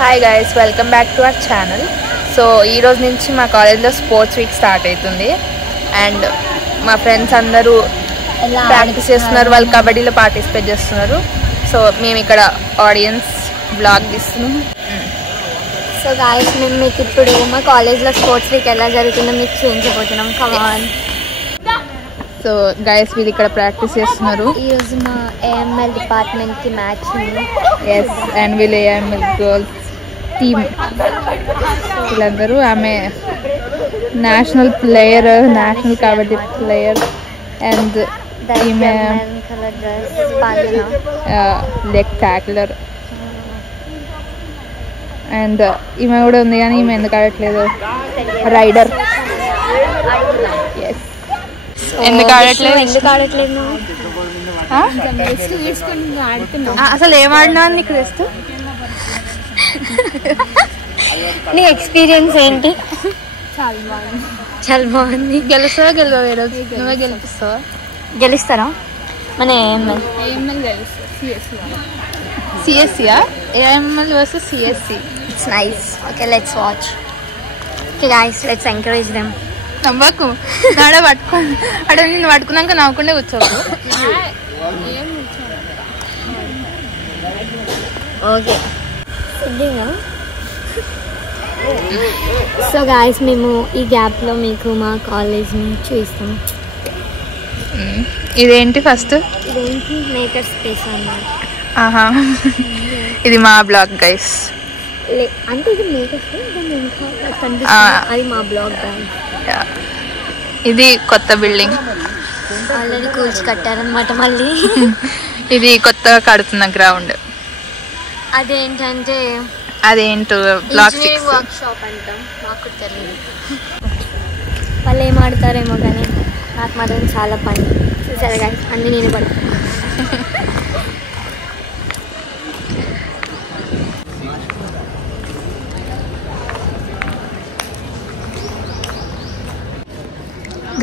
Hi guys, welcome back to our channel. So ఈరోజు నుంచి మా కాలేజ్లో స్పోర్ట్స్ వీక్ స్టార్ట్ అవుతుంది అండ్ మా ఫ్రెండ్స్ అందరూ ప్రాక్టీస్ చేస్తున్నారు, వాళ్ళు కబడ్డీలో పార్టిసిపేట్ చేస్తున్నారు. సో మేము ఇక్కడ ఆడియన్స్ బ్లాగ్ తీస్తున్నాం. సో గాయస్, మేము మీకు ఇప్పుడు మా కాలేజ్లో స్పోర్ట్స్ వీక్ ఎలా జరుగుతుందో మీకు చూపించబోతున్నాం. కమాన్. సో గైస్, వీళ్ళు ఇక్కడ ప్రాక్టీస్ చేస్తున్నారు. ఈరోజు మా ఏఎంఎల్ డిపార్ట్మెంట్కి మ్యాచ్ ఉంది. ఎస్, అండ్ వీళ్ళు ఏఎంఎల్ గర్ల్స్ టీమ్ వీళ్ళందరూ. ఆమె national player, national kabaddi player. And ఈమె లెగ్ ట్యాక్లర్. అండ్ ఈమె కూడా ఉంది కానీ ఈమె ఎందుకు ఆడట్లేదు, రైడర్. ఎస్, ఎందుకు ఆడట్లేదు అసలు ఏం ఆడినా నీకు రెస్ట్? నీ ఎక్స్పీరియన్స్ ఏంటి? చాలా బాగుంది. గెలుస్తావా గెలవా? ఈరోజు నువ్వే గెలిపిస్తావా? గెలుస్తారా? మన ఏఎంఎల్ సిఎస్సియా? AML versus CSC. It's nice. Okay, let's watch. Okay guys, let's encourage them. నవ్వకు, ఆడ పట్టుకో. అక్కడ నేను పట్టుకున్నాక నవ్వకుండా కూర్చోకు. ఓకే. సో గాయస్, మేము ఈ గ్యాప్లో మీకు మా కాలేజ్ని చూపిస్తాం. ఇదేంటి ఫస్ట్? ఇదేంటి? మేకర్ స్పేస్ అన్నమాట. ఆహా, ఇది మా బ్లాగ్ గైస్. అంటే ఇది మేకర్ స్పేస్, అది మా బ్లాగ్ గైస్. ఇది కొత్త బిల్డింగ్, ఆల్రెడీ కూల్చి కట్టారనమాట. మళ్ళీ ఇది కొత్తగా కడుతున్న గ్రౌండ్. అదేంటో బ్లాక్ వర్క్ షాప్ అంటాం, మాకు తెలియదు. వాళ్ళు ఏం ఆడతారేమో కానీ నాకు మాత్రం చాలా పని. చూసారా గాయస్, అన్నీ నేను పడుతున్నాను.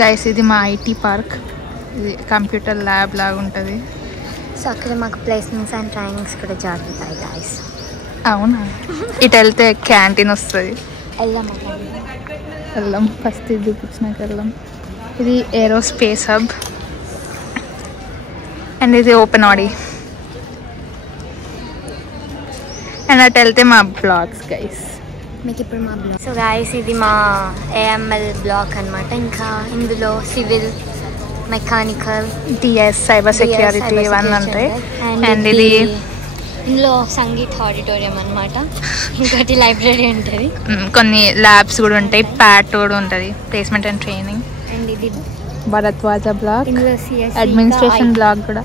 గైస్, ఇది మా ఐటీ పార్క్. ఇది కంప్యూటర్ ల్యాబ్ లాగా ఉంటుంది. సో అక్కడ మాకు ప్లేస్మెంట్స్ అండ్ ట్రైనింగ్స్ కూడా జరుగుతాయి గైస్. అవునా? ఇటు వెళ్తే క్యాంటీన్ వస్తుంది. వెళ్దాం. ఫస్ట్ ఇది చూపించినాక వెళ్దాం. ఇది ఏరోస్పేస్ హబ్ అండ్ ఇది ఓపెన్ ఆడి. అండ్ అటు వెళ్తే మా బ్లాగ్స్ గైస్. మీకు ఇప్పుడు మా బ్లాక్. సో గైస్, ఇది మా ఏఎంఎల్ బ్లాక్ అనమాట. ఇంకా ఇందులో civil, mechanical, DS, cyber security ఇవన్నీ ఉంటాయి. అండ్ ఇది ఇందులో సంగీత్ ఆడిటోరియం అనమాట. ఇంకోటి లైబ్రరీ ఉంటుంది, కొన్ని ల్యాబ్స్ కూడా ఉంటాయి, ప్యాట్ కూడా ఉంటుంది, ప్లేస్మెంట్ అండ్ ట్రైనింగ్. అండ్ ఇది భరద్వాజ బ్లాక్, ఇందులో అడ్మినిస్ట్రేషన్ బ్లాక్ కూడా,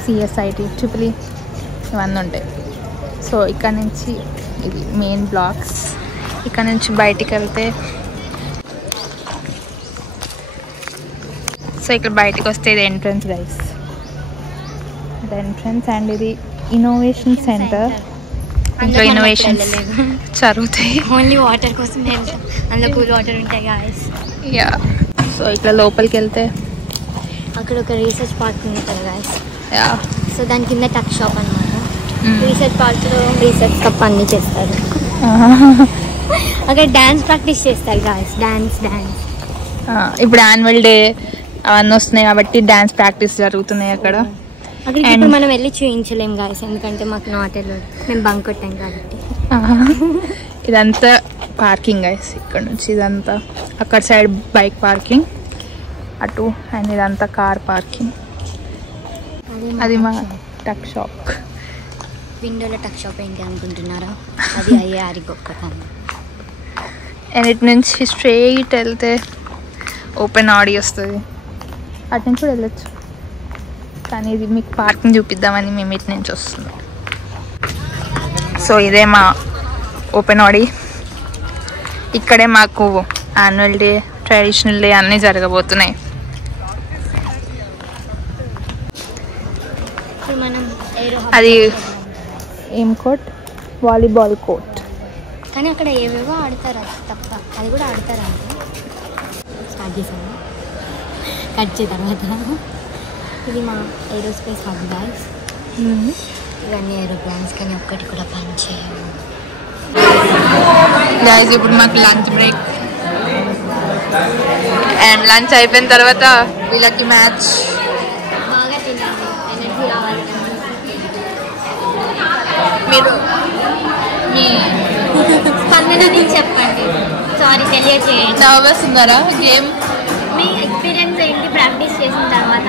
సిఎస్ఐటి, ట్రిపుల్ ఇవన్నీ ఉంటాయి. సో ఇక్కడ నుంచి ఇది మెయిన్ బ్లాక్స్. ఇక్కడ నుంచి బయటికి వెళ్తే, సో ఇక్కడ బయటికి వస్తే ఇది ఎంట్రన్స్ గైస్. ఇది ఎంట్రన్స్. అండ్ ఇది ఇన్నోవేషన్ సెంటర్. ఇంట్లో ఇన్నోవేషన్స్ జరుగుతాయి. ఓన్లీ వాటర్ కోసం అందులో కూల్ వాటర్ ఉంటాయి గాయస్. యా. సో ఇట్లా లోపలికి వెళ్తే అక్కడ ఒక రీసెర్చ్ పార్క్ ఉంది కదా గాయస్. యా. సో దాని కింద టక్ షాప్ అనమాట. రీసెర్చ్ పార్క్లో రీసెర్చ్ తప్ప అన్నీ చేస్తారు. అక్కడ డ్యాన్స్ ప్రాక్టీస్ చేస్తారు గాయస్. డ్యాన్స్ ఇప్పుడు యాన్యువల్ డే అవన్నీ వస్తున్నాయి కాబట్టి డ్యాన్స్ ప్రాక్టీస్ జరుగుతున్నాయి అక్కడ. అక్కడికి ఇప్పుడు మనం వెళ్ళి చూపించలేం గాయస్, ఎందుకంటే మాకు నాట్ అలౌడ్. మేము బంక్ కొట్టాం కాబట్టి. ఇదంతా పార్కింగ్ గైస్. ఇక్కడ నుంచి ఇదంతా, అక్కడ సైడ్ బైక్ పార్కింగ్ అటు, అండ్ ఇదంతా కార్ పార్కింగ్. అది మా టక్ షాప్. విండోలో టక్ షాప్ ఏంటి అనుకుంటున్నారా? అది అయ్యే ఆరికొక్కటం. అండ్ ఇటు నుంచి స్ట్రైట్ వెళ్తే ఓపెన్ ఆడి వస్తుంది. అటు నుంచి కూడా వెళ్ళచ్చు, కానీ ఇది మీకు పార్కింగ్ చూపిద్దామని మేము ఇటు నుంచి వస్తున్నాం. సో ఇదే మా ఓపెన్ ఆడి. ఇక్కడే మాకు యాన్యువల్ డే, ట్రెడిషనల్ డే అన్నీ జరగబోతున్నాయి. అది ఏం కోర్ట్, వాలీబాల్ కోర్ట్. కానీ అక్కడ ఏవేవో ఆడతారు, అది తప్ప అది కూడా ఆడతారు అంటే. స్టార్ట్ చేసాము, కట్ చేసిన తర్వాత. ఇది మా ఏరోస్పేస్ హబ్ గాయస్. ఇవన్నీ ఏరోప్లాన్స్ కానీ ఒక్కటి కూడా పని చేయవు. గైస్ ఇప్పుడు మాకు లంచ్ బ్రేక్ అండ్ లంచ్ అయిపోయిన తర్వాత వీళ్ళకి మ్యాచ్. బాగా తినండి, ఎనర్జీ రావాలి. మీరు మీ స్పందన చెప్పండి, సారీ తెలియజేయండి. నర్వస్ ఉన్నారా గేమ్? మీ ఎక్స్పీరియన్స్ ఏంటి ప్రాక్టీస్ చేసిన తర్వాత?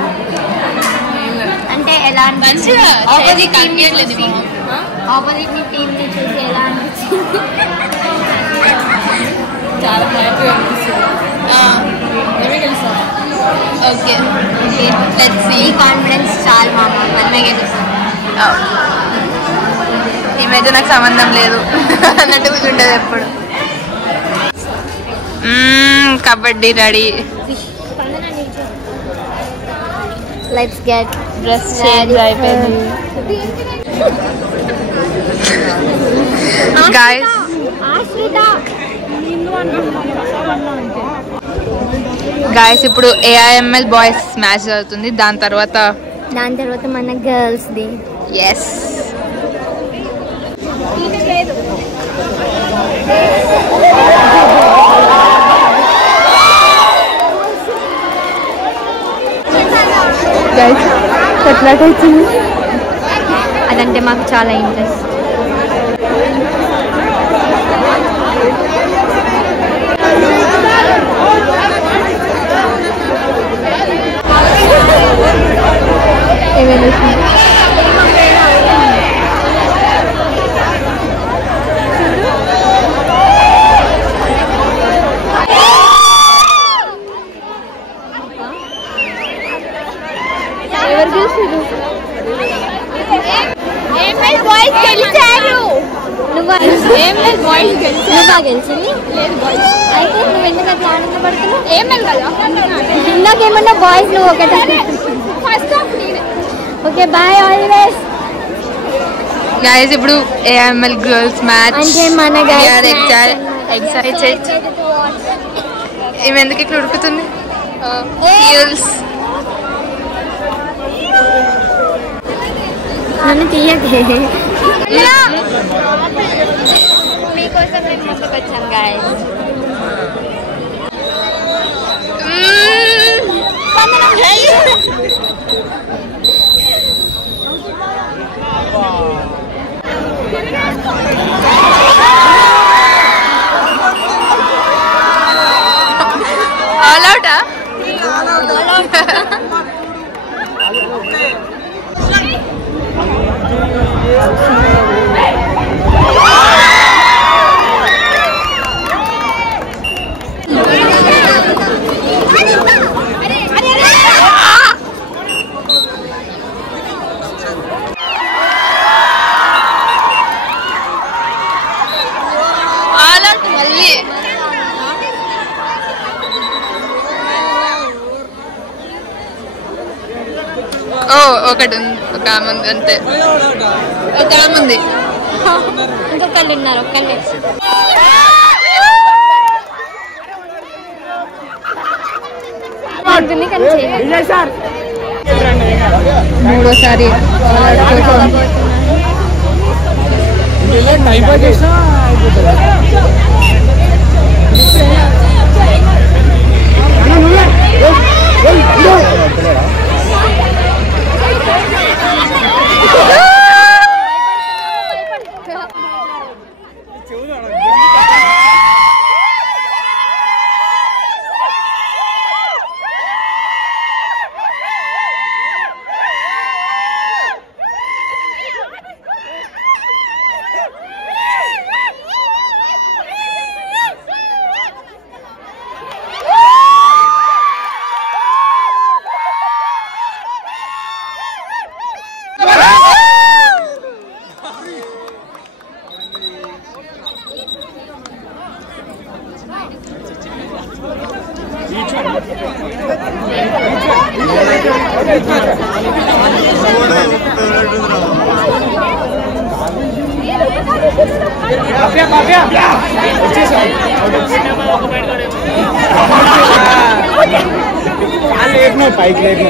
అంటే ఎలా మంచిగా ఆపోజిట్ టీమ్ని చూసి ఎలా అనిపించింది? చాలా హ్యాపీగా అనిపిస్తుంది. Okay let's see. ఈ కాన్ఫిడెన్స్ చాలా మామ, మనమే గెలుస్తాం. ఈ మధ్య నాకు సంబంధం లేదు అన్నట్టు కూర్చుంటుంది ఎప్పుడు. Kabaddi ready. Let's get dress change అయిపోయింది. గైస్ గాయస్ ఇప్పుడు AIML బాయ్స్ మ్యాచ్ జరుగుతుంది. దాని తర్వాత మన గర్ల్స్ ది. ఎస్ గైస్ కొట్లాట వచ్చింది. అదంటే మాకు చాలా ఇంట్రెస్ట్. గెలిచింది. అయితే నువ్వు ఎందుకు అట్లా ఆనందపడుతున్నావు? ఇందాకేమన్నా బాయ్స్ నువ్వు ఒకటే. Okay boy all the best. Guys ఇప్పుడు AIML గర్ల్స్ మ్యాచ్. అంటే మన ఎక్సైటెడ్. ఈమె ఎందుకు ఇట్లా ఉడుకుతుంది? నన్ను తీయకే. మీకోసం మేము ముందుకు వచ్చాం గాయస్. ఆల్ అవుటా? మళ్ళీ ఒకటి ఒక ఆమె ఉంది అంతే. ఒక ఆమె ఉంది, ఇంకొకళ్ళు ఉన్నారు. ఒక్కళ్ళే మూడోసారి పైకి లేక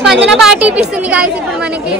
స్పందన పార్టీ ఇప్పిస్తుంది గాయ్స్ ఇప్పుడు మనకి.